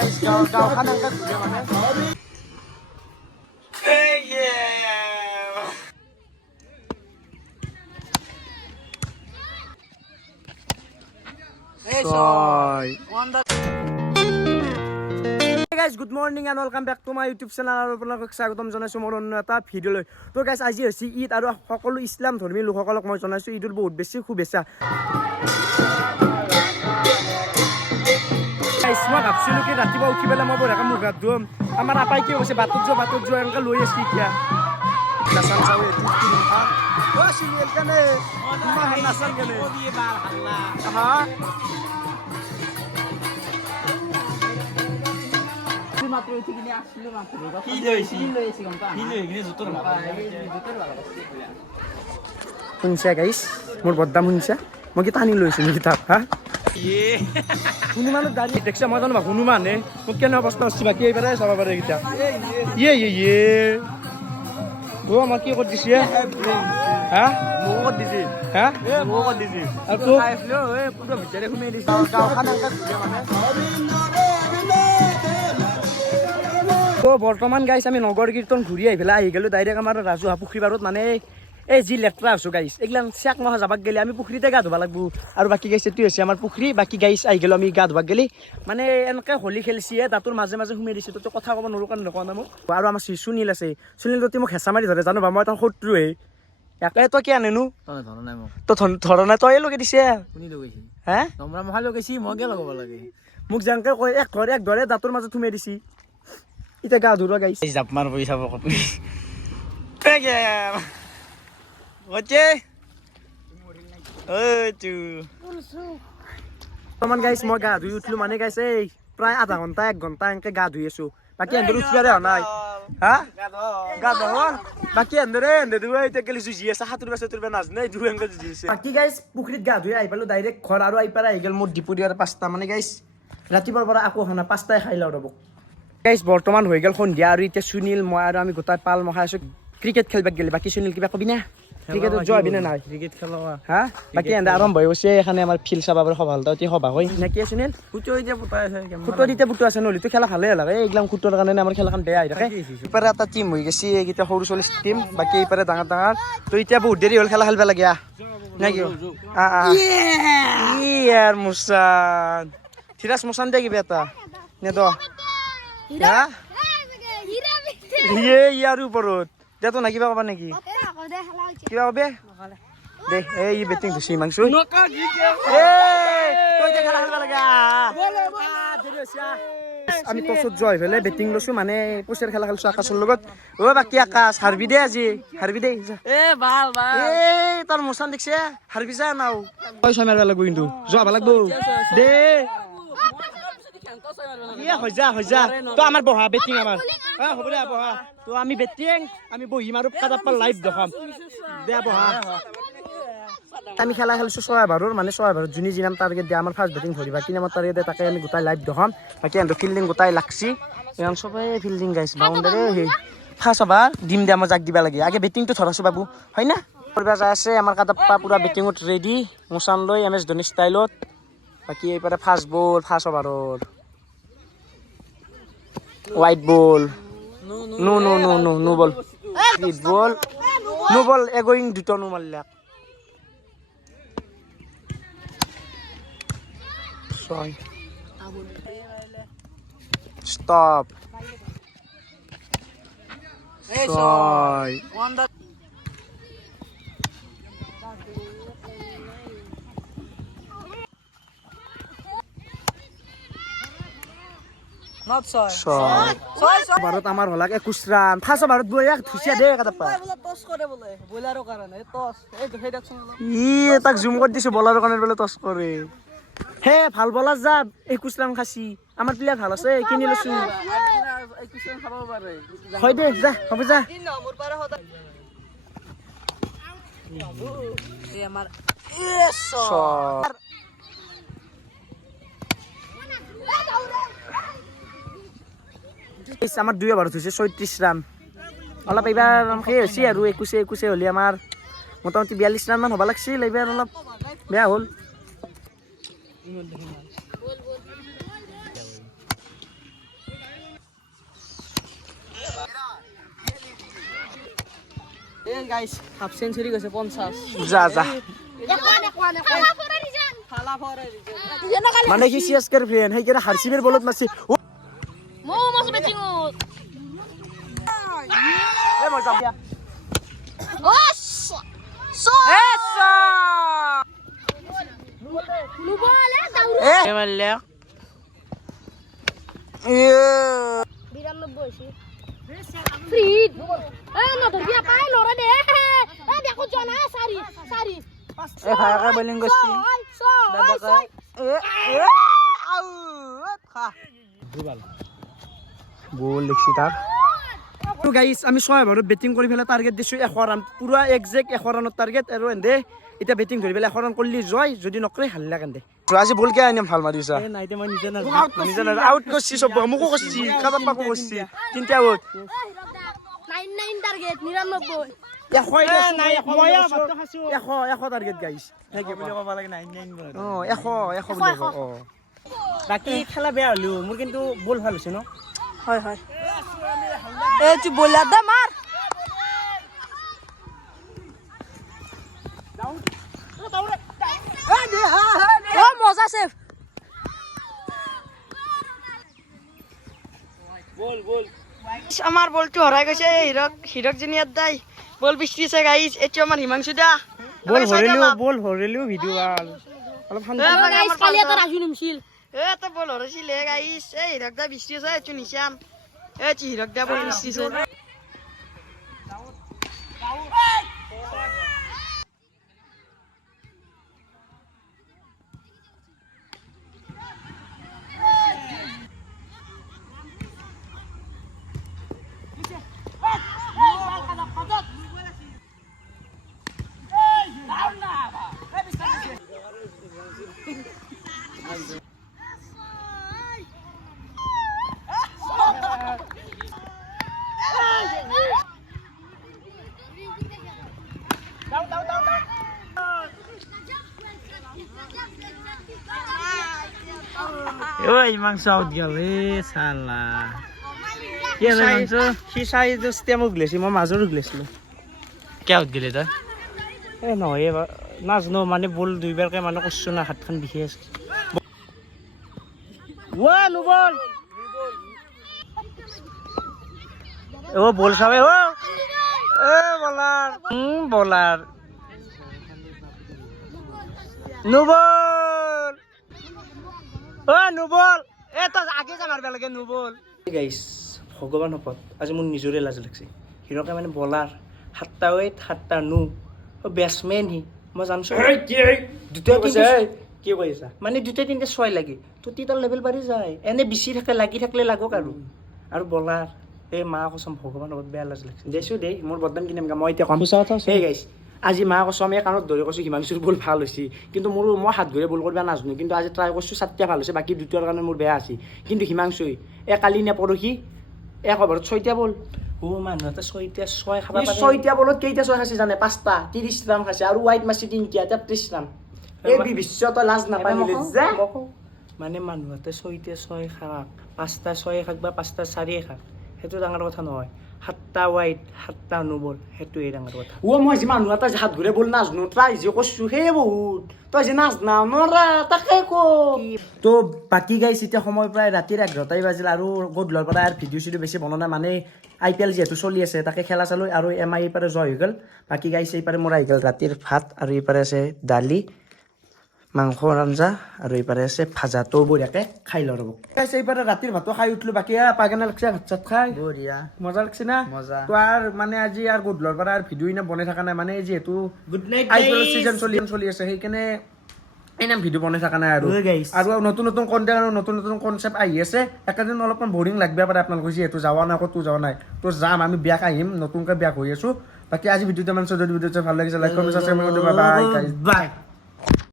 গাঁওখন এনেকৈ ঘূৰে মানে guys, good morning and welcome back to my YouTube channel আৰু আপোনালোকক স্বাগতম জনাইছো মোৰ অন্য এটা ভিডিঅ'লৈ। তো গাইজ আজি হৈছে ঈদ আৰু সকলো ইছলাম ধৰ্মী লোকসকলক মই জনাইছো ঈদৰ বহুত বেছি শুভেচ্ছা। মই ভাবছিলো কি ৰাতিপুৱা উঠি পেলাই মই বঢ়িয়াকৈ মুখ হাত ধুম, আমাৰ আপাই কি হৈছে বাটত যোৱা এনেকৈ লৈ আছি এতিয়া নাচান চাওঁ নাচান কেনে হা শুনিছা গাইছ মোৰ বদদাম শুনিছা মই কি টানি লৈছো নেকি তাক হা হনুমানত গাড়ী দেখছা মই জানো হনুমানে মোক কেনেকুৱা প্ৰশ্ন আছে বাকী এইবাৰে চাব পাৰে কেইটা তো আমাৰ কি কৰি দিছে হা মোক কৰি দিছে হা মোক কৰি দিছে আৰু তো পুৰা ভিতৰে সোমাই দিছে গাঁওখন এনেকৈ ঘূৰে মানে। তো বৰ্তমান গাইছ আমি নগৰ কীৰ্তন ঘূৰি আহি পেলাই আহি গ'লো ডাইৰেক্ট আমাৰ ৰাজহুৱা পুখুৰী পাৰত মানে এই যি লেতেৰা আছোঁ গাইছ এইগিলা চেক মহা যাবাক গ'লে আমি পুখুৰীতে গা ধুব লাগব আৰু বাকী গাইছ এইটো হৈছে আমাৰ পুখুৰী বাকী গাইছ আহি গ'লো আমি গা ধুবাক গ'লে মানে এনেকৈ হোলী খেলিছে তাতোৰ মাজে মাজে সোমাই দিছে তো কথা ক'ব নোৱাৰোঁ কাৰণে নকওঁ না মোক আৰু আমাৰ সুনীল আছে সুনীল যদি মোক হেঁচা মাৰি ধৰে জানো বা মই তাৰ শত্ৰুহে একে তই কি আনেনো ধৰা নাই মোক তই ধৰা নাই তই লগাই দিছে শুনি লগাইছি হে নমৰা মহাই লগাইছি মই কিয় লগাব লাগে মোক যেনেকৈ কয় এক ধৰে দাঁতৰ মাজত সোমাই দিছি এতিয়া গা ধুব গাইছ জাপ মাৰ পৰি চাব গাইছ মই গা ধুই উঠিলো মানে গাইছ এই প্ৰায় আধা ঘণ্টা 1 ঘণ্টা এনেকৈ গা ধুই আছো বাকী এন্দৰ উঠিবাৰে হোৱা নাই হা গা ধুব বাকী এন্দৰে এতিয়া গেলি যুঁজি আছে সাঁতুৰিব নাজানে এনেকৈ যুঁজি আছে বাকী গাইছ পুখুৰীত গা ধুই আহি পালো ডাইৰেক্ট ঘৰ আৰু আহি পেলাই আহি গ'ল মোৰ দুপৰীয়াৰ 5টা মানে গাইছ ৰাতিপুৱাৰ পৰা আকৌ খানা 5টাই খাই লওঁ ৰ'ব গাইছ বৰ্তমান হৈ গ'ল সন্ধিয়া আৰু এতিয়া সুনীল মই আৰু আমি গোটাই পাল মখাই আছো ক্ৰিকেট খেলিবাক গ'লে বাকী সুনীল কিবা কবি না ক্ৰিকেটত যোৱা বিনে নাই ক্ৰিকেট খেলোৱা হা বাকী এন্দা আৰম্ভ হৈ গৈছে এখানে আমাৰ ফিল্ড চাবা পাৰে সভা অতি সভা হয় নে কি সুনীল ফুটো এতিয়া ফুটাই আছে ফুটো এতিয়া ফুটো আছে নহ'লে তো খেলা ভালে লাগে এইগিলাম ফুটোৰ কাৰণে আমাৰ খেলাখন বেয়া হৈ থাকে ইপাৰে এটা টিম হৈ গৈছে এইকেইটা সৰু চলি টিম বাকী ইপাৰে ডাঙৰ তো এতিয়া বহুত দেৰি হ'ল খেলা খেলিব লাগে নে কি ইয়াৰ মুছান থিৰাজ মুছান দে কিবা এটা নে তো হা ইয়াৰ ওপৰত দে তো না কিবা ক'বা নেকি কিবা কবে দে এই বেটিং ধুছি মাংসু আমি টছত যোৱা হৈ পেলাই বেটিং লৈছো মানে পইচাৰ খেলা খেলিছো আকাশৰ লগত বাকী আকাশ হাৰবি দে আজি হাৰবি দে তাৰ মোচান দেখছে হাৰবি যা নাও পইচা মাৰিব লাগিব কিন্তু যোৱাব লাগিব দে হৈ যা তো আমাৰ বহা বেটিং আমাৰ হ'ব দে বহা তো আমি বেটিং আমি বহিম আৰু কাজাপ্পা লাইভ দেখাম দে বহা আমি খেলা খেলিছো 6 অভাৰৰ মানে 6 অভাৰত যোনে যি নাম টাৰ্গেট দিয়ে আমাৰ ফাৰ্ষ্ট বেটিং ধৰিবা কি নামৰ টাৰ্গেট দিয়ে তাকে আমি গোটাই লাইভ দেখাম বাকী এহেঁতৰ ফিল্ডিং গোটাই লাগছি এখন চবেই ফিল্ডিং গাইছে বাউণ্ডাৰী সেই ফাৰ্ষ্ট অভাৰ দিম দে আমাৰ জাক দিবা লাগে আগে বেটিংটো ধৰাছো বাবু হয় না কৰিব যাই আছে আমাৰ কাজাপ্পা পুৰা বেটিঙত ৰেডি মোচান লৈ MS ধোনী ষ্টাইলত বাকী এইপাৰে ফাৰ্ষ্ট বল ফাৰ্ষ্ট অভাৰৰ white ball no ball red ball no ball going duto no malak sorry stop sorry not soy Bharat আমার হলাক 21 রান ফার্স্ট ভারত বইয়া ধুছিয়া দে কাটাপা বলে টস করে বলে বলারও কারণে টস এই তো হেই দেখছ না তাক জুম কৰি দিছো বলাৰৰ কাৰণে বলে টস কৰে হে ভাল বলাৰ যা 21 ৰান খাসি আমাৰ প্লেয়াৰ ভাল আছে কিনি লৈছো 21 ৰান খাব পাৰে হয় দে যা হ'ব যা মোৰ পাৰে হতা এই আমাৰ শট আমাৰ 2 ওভাৰ হয়েছে 36 ৰান অলপ এবাৰ সেই হৈছে আৰু 21 হলে আমাৰ মোটামুটি 42 রান মান হ'ব লাগছিল এবার অলপ বেয়া হ'ল গাইস হাফ সেঞ্চুরি গৈছে 50 যা যা ফালা ফরে মানে কি সিএসকেৰ ফ্ৰেণ্ড সেইকাৰণে হাৰচিবিৰ বলত মাৰছি মো মাছ বেচিং এ মই যাম ওস সো এছা নুবলে দাউর এ মারলে বিরান্নব্বই ফ্রিড না ধরিয়া পাই নরে দে দেখো জনা সারি সারি এ ভাইকে বোলিং করছি দাদাকে আউট খা বল লিখছি তার তো গাইস আমি 6 ওভাৰত বেটিং কৰি ফেলে টাৰ্গেট দিছো 100 ৰান পুৰা এক্সাক্ট 100 ৰানৰ টাৰ্গেট আৰু এন্দে এটা বেটিং ধৰি ফেলে 100 ৰান কৰিলি জয় যদি নকৰে হাল্লা কান্দে আজি বল কে আনিম ভাল মাৰিছা এ নাই তে মই নিজে না নিজে আউট কৰছি সব মোকো কৰছি কাবাক পাকো কৰছি তিনটা আউট 99 টাৰ্গেট 99 100 টাৰ্গেট গাইস কি বুলি ক'ব লাগে 99 বল 100 বুলি কয় বাকি খেলা বেয়া হলো মোৰ কিন্তু বল ভাল হৈছে ন হয় হয় এ তুই বলা দা মার ও মজা সেফ বল আমার বলটো হরাই গৈছে হিরক জুনিয়র দাই বল বৃষ্টিছে গাইস এটো আমার হিমাংশু দা বল হৰেলিও ভিডিও ভাল অলপ শান্তি গাইস কালি এটা রাজু নিমছিল তো বল হরাইছিলে গাইস এই হিরক দা বৃষ্টিছে এটো নিশান হিরক দা বল বৃষ্টিছে ওই মাংস আউট গেল এ সালা কি আছে মাংস সি চাই ষ্টেমো গলেছি মই মাজৰো গলেছিলো কে আউট গেলে তই এ নহয় নাজানো মানে বল দুইবাৰকে মানে কৰছো না হাতখন বিষি আছে নুবল ও বল চাবে ও এ বলার নুবল নুবল এ তো আগে যা মারবে লাগে নুবল গাইস ভগৱান হপত আজি মোৰ নিজৰে লাজ লাগছে হিৰকে মানে বলাৰ 7টা ৱেট 7টা নু বেটসম্যান হি মই জানছো দুটা কি কৈছা মানে দুটা তিনটা 6 লাগে তো তিতাৰ লেভেল বাঢ়ি যায় এনে বেছি থাকে লাগি থাকলে লাগক আৰু বলাৰ এই মা কসম ভগৱান হপত বেয়া লাজ লাগছে দেছো দেই মোৰ বদনাম কিনেম মই এতিয়া কম এই গাইস আজি মা কসম এই কাণত ধৰি কৈছো হিমাংশুৰ বল ভাল হৈছে কিন্তু মই হাত ধৰে বল কৰিব নাজানো কিন্তু আজি ট্ৰাই কৰিছো 7টা ভাল হৈছে বাকি দুটাৰ কাৰণে মোৰ বেয়া আছে কিন্তু হিমাংশু কালি নে পৰহি 1 ওভাৰত 6টা বল ও মানুহ এটা 6টা 6 খাবা পাৰে 6টা বলত কেইটা 6 খাইছে জানে 5টা 30 ৰান খাইছে আৰু ৱাইড মাছি 3টা 33 ৰান এই বিশ্বত লাজ নাপানিলে যে মানে মানুহ এটা 6টা 6 খাক 5টা 6 খাক বা 5টা 4 খাক হেতু ডাঙৰ কথা নহয় 7টা ৱাইড 7টা নুবল হেতুই ডাঙৰ কথা ও মই যি মানুহ এটা হাত ঘূৰে বল নাজনো ট্ৰাই যে কৰছো হে বহুত তই যে নাজনা নৰা তাকে কো তো বাকি গাইছ এতিয়া সময় প্ৰায় ৰাতিৰ 11টাই বাজিল আৰু গধূলিৰ পৰা আৰু ভিডিও চিডিও বেছি বনোৱা নাই মানে IPL যেহেতু চলি আছে তাকে খেলা চালো আৰু MI পাৰে জয় হৈ গ'ল বাকি গাইছ এই পাৰে মোৰ আহি গ'ল ৰাতিৰ ভাত আৰু এই পাৰে আছে দালি মাংসৰ আঞ্জা আৰু এই পাৰে আছে ভাজা তো বঢ়িয়াকে খাই ল ৰব গাইছ এই পাৰে ৰাতিৰ ভাতটো খাই উঠলো বাকি পাগনা লাগছে ভাত চাত খাই বঢ়িয়া মজা লাগছে না মজা তো আর মানে আজি আর গধূলিৰ পৰা আর ভিডিও ইনা বনাই থাকা নাই মানে যেহেতু গুড নাইট IPL সিজন চলি আছে সেইকাৰণে এনাম ভিডিও বনাই থাকা নাই আৰু guys. আৰু নতুন নতুন কন্টেন্ট আৰু নতুন নতুন কনসেপ্ট আহি আছে একেদিন অলপমান বোৰিং লাগবে পাৰে আপোনালোকে যেহেতু যাৱা নাই ক'তো যাৱা নাই তো যাম আমি বিয়াক আহিম নতুনকৈ বিয়াক হৈ আছো বাকি আজি ভিডিওটো মান যদি ভিডিওটো ভাল লাগিছে লাইক কমেন্ট সাবস্ক্ৰাইব কৰি দিবা বাই গাইস বাই